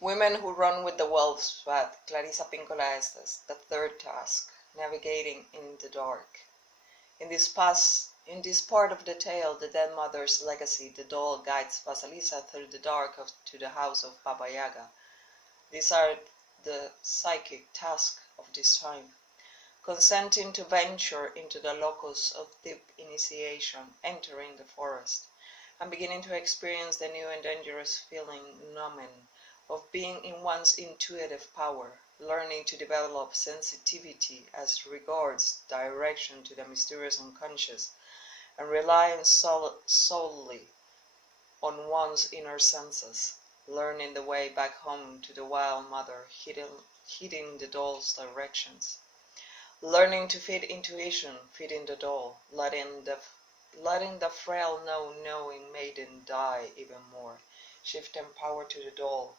Women who run with the wolves, but Clarissa Pincola Estes, the third task, navigating in the dark. In this part of the tale, the dead mother's legacy, the doll guides Vasalisa through the dark to the house of Baba Yaga. These are the psychic tasks of this time. Consenting to venture into the locus of deep initiation, entering the forest, and beginning to experience the new and dangerous feeling numbing of being in one's intuitive power, learning to develop sensitivity as regards direction to the mysterious unconscious, and relying solely on one's inner senses, learning the way back home to the wild mother, heeding the doll's directions. Learning to feed intuition, feeding the doll, letting the frail knowing maiden die even more, shifting power to the doll.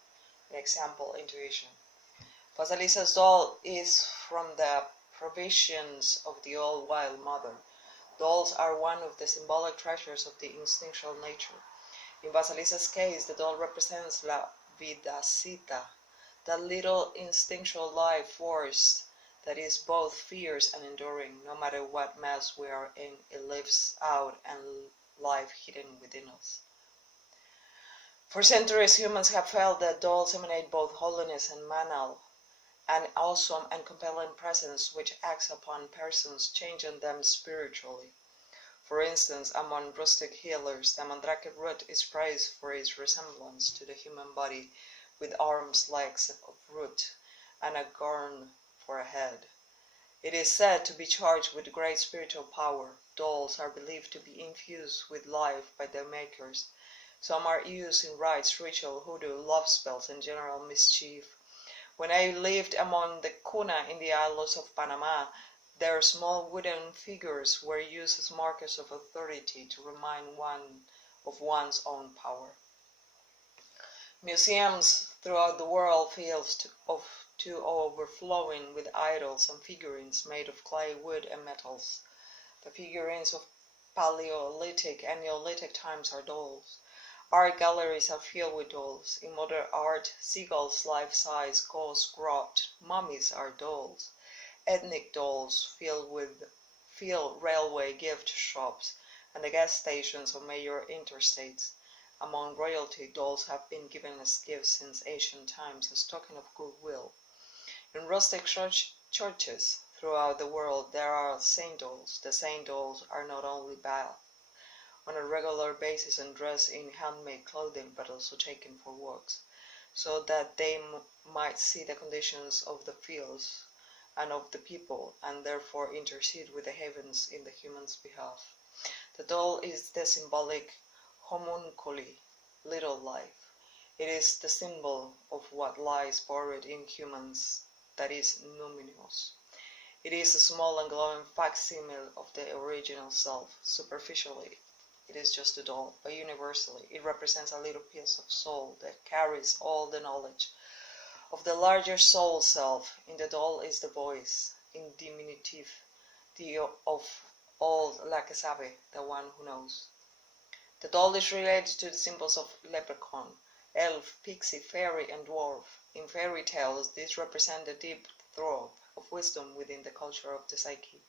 Example, intuition. Vasalisa's doll is from the provisions of the old wild mother. Dolls are one of the symbolic treasures of the instinctual nature. In Vasalisa's case, the doll represents la vidacita, that little instinctual life force that is both fierce and enduring. No matter what mess we are in, it lives out and life hidden within us. For centuries, humans have felt that dolls emanate both holiness and manal, an awesome and compelling presence which acts upon persons, changing them spiritually. For instance, among rustic healers, the mandrake root is praised for its resemblance to the human body, with arms, legs of root, and a garn for a head. It is said to be charged with great spiritual power. Dolls are believed to be infused with life by their makers. Some are used in rites, ritual, hoodoo, love spells, and general mischief. When I lived among the Kuna in the islands of Panama, their small wooden figures were used as markers of authority to remind one of one's own power. Museums throughout the world filled to overflowing with idols and figurines made of clay, wood, and metals. The figurines of Paleolithic and Neolithic times are dolls. Art galleries are filled with dolls. In modern art, seagulls life-size, ghost grouped mummies are dolls. Ethnic dolls fill railway gift shops and the gas stations of major interstates. Among royalty, dolls have been given as gifts since ancient times as token of goodwill. In rustic churches throughout the world, there are saint dolls. The saint dolls are not only bathed on a regular basis and dressed in handmade clothing, but also taken for walks, so that they might see the conditions of the fields and of the people, and therefore intercede with the heavens in the human's behalf. The doll is the symbolic homunculi, little life. It is the symbol of what lies buried in humans, that is numinous. It is a small and glowing facsimile of the original self. Superficially, it is just a doll, but universally, it represents a little piece of soul that carries all the knowledge of the larger soul self. In the doll is the voice, in diminutive, of old la que sabe, the one who knows. The doll is related to the symbols of leprechaun, elf, pixie, fairy, and dwarf. In fairy tales, these represent the deep throb of wisdom within the culture of the psyche.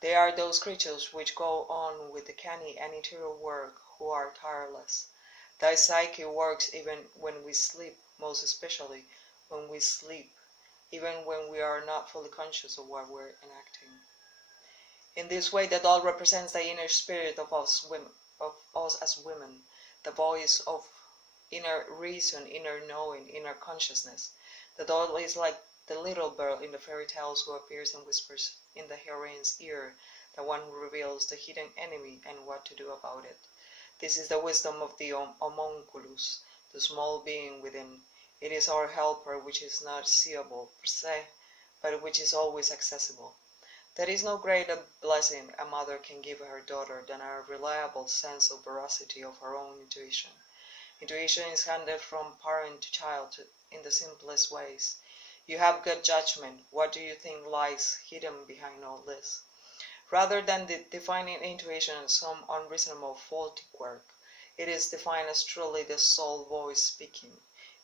They are those creatures which go on with the canny and interior work, who are tireless. Thy psyche works even when we sleep, most especially when we sleep, even when we are not fully conscious of what we're enacting. In this way, the doll represents the inner spirit of us as women, the voice of inner reason, inner knowing, inner consciousness. The doll is like the little girl in the fairy tales who appears and whispers in the heroine's ear, the one who reveals the hidden enemy and what to do about it. This is the wisdom of the homunculus, the small being within. It is our helper, which is not seeable per se, but which is always accessible. There is no greater blessing a mother can give her daughter than a reliable sense of veracity of her own intuition. Intuition is handed from parent to child in the simplest ways. You have good judgment. What do you think lies hidden behind all this? Rather than defining intuition as some unreasonable faulty quirk, it is defined as truly the soul voice speaking.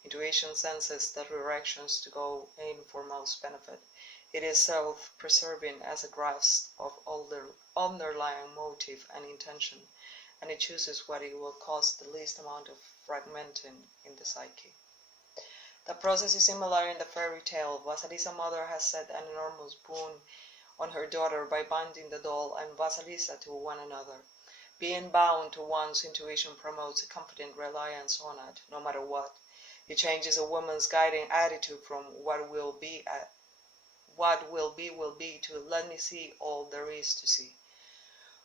Intuition senses the directions to go in for most benefit. It is self-preserving as a grasp of all the underlying motive and intention, and it chooses what it will cause the least amount of fragmenting in the psyche. The process is similar in the fairy tale. Vasalisa's mother has set an enormous boon on her daughter by binding the doll and Vasalisa to one another. Being bound to one's intuition promotes a confident reliance on it, no matter what. It changes a woman's guiding attitude from what will be to let me see all there is to see.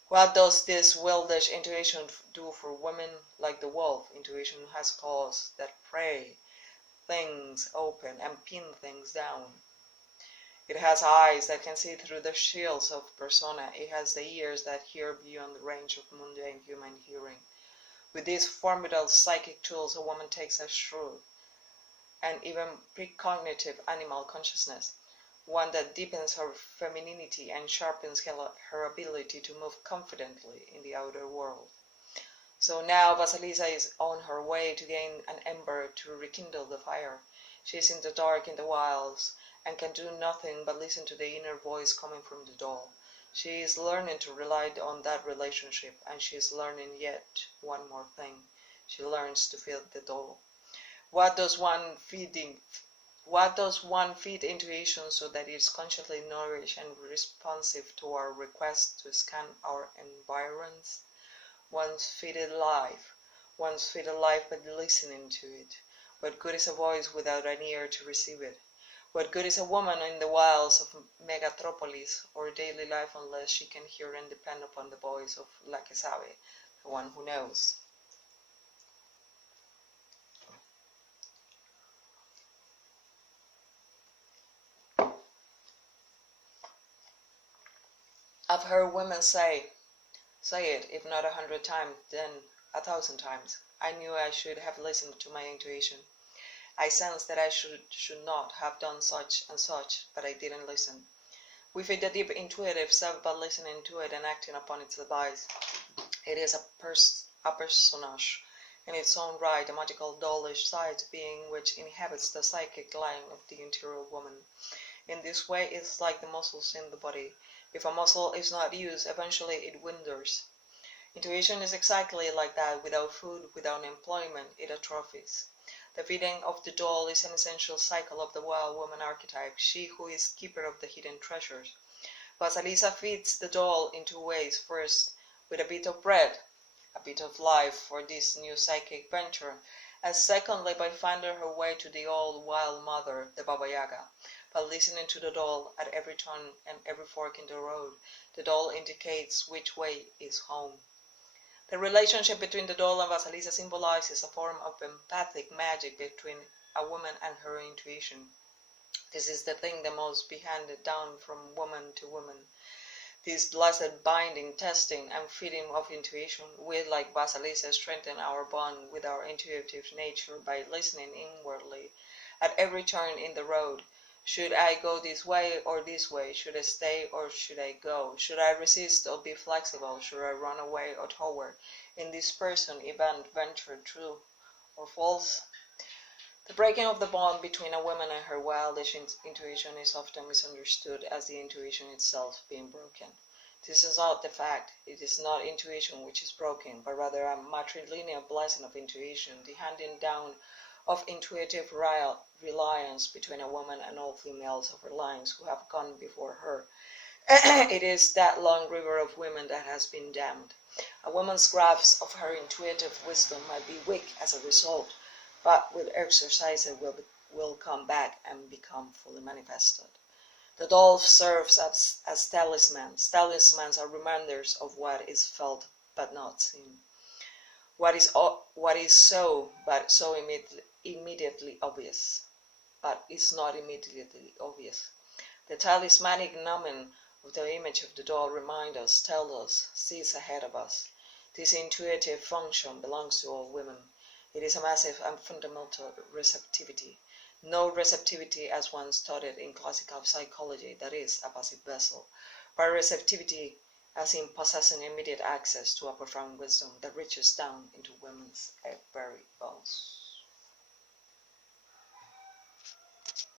What does this wildish intuition do for women? Like the wolf, intuition has claws that pry things open and pin things down. It has eyes that can see through the shields of persona. It has the ears that hear beyond the range of mundane human hearing. With these formidable psychic tools, a woman takes a shrewd and even precognitive animal consciousness, one that deepens her femininity and sharpens her ability to move confidently in the outer world. So now Vasalisa is on her way to gain an ember to rekindle the fire. She is in the dark in the wilds, and can do nothing but listen to the inner voice coming from the doll. She is learning to rely on that relationship, and she is learning yet one more thing. She learns to feed the doll. What does one feed intuition so that it is consciously nourished and responsive to our request to scan our environs? One's feeded life by listening to it. What good is a voice without an ear to receive it? What good is a woman in the wilds of megatropolis or daily life unless she can hear and depend upon the voice of La que sabe, the one who knows? I've heard women say it, if not 100 times, then 1,000 times. I knew I should have listened to my intuition. I sensed that I should not have done such and such, but I didn't listen. We feed the deep intuitive self by listening to it and acting upon its advice. It is a personage in its own right, a magical dollish side being which inhabits the psychic line of the interior woman. In this way, it is like the muscles in the body. If a muscle is not used, eventually it withers. Intuition is exactly like that. Without food, without employment, it atrophies. The feeding of the doll is an essential cycle of the wild woman archetype, she who is keeper of the hidden treasures. Vasalisa feeds the doll in two ways. First, with a bit of bread, a bit of life for this new psychic venture, and secondly, by finding her way to the old wild mother, the Baba Yaga. By listening to the doll at every turn and every fork in the road, the doll indicates which way is home. The relationship between the doll and Vasalisa symbolizes a form of empathic magic between a woman and her intuition. This is the thing that must be handed down from woman to woman. This blessed binding, testing, and feeding of intuition, we, like Vasalisa, strengthen our bond with our intuitive nature by listening inwardly at every turn in the road. Should I go this way or this way? Should I stay or should I go? Should I resist or be flexible? Should I run away or toward? In this person, event, venture, true or false? The breaking of the bond between a woman and her wildish intuition is often misunderstood as the intuition itself being broken. This is not the fact. It is not intuition which is broken, but rather a matrilineal blessing of intuition, the handing down of intuitive reliance between a woman and all females of her lines who have gone before her. It is that long river of women that has been dammed. A woman's grasp of her intuitive wisdom might be weak as a result, but with exercise it will come back and become fully manifested. The doll serves as talismans. Talismans are reminders of what is felt but not seen. What is so, but so immediately obvious, but is not immediately obvious. The talismanic numbing of the image of the doll reminds us, tells us, sees ahead of us. This intuitive function belongs to all women. It is a massive and fundamental receptivity. No receptivity as one studied in classical psychology, that is, a passive vessel, but receptivity as in possessing immediate access to a profound wisdom that reaches down into women's very bones.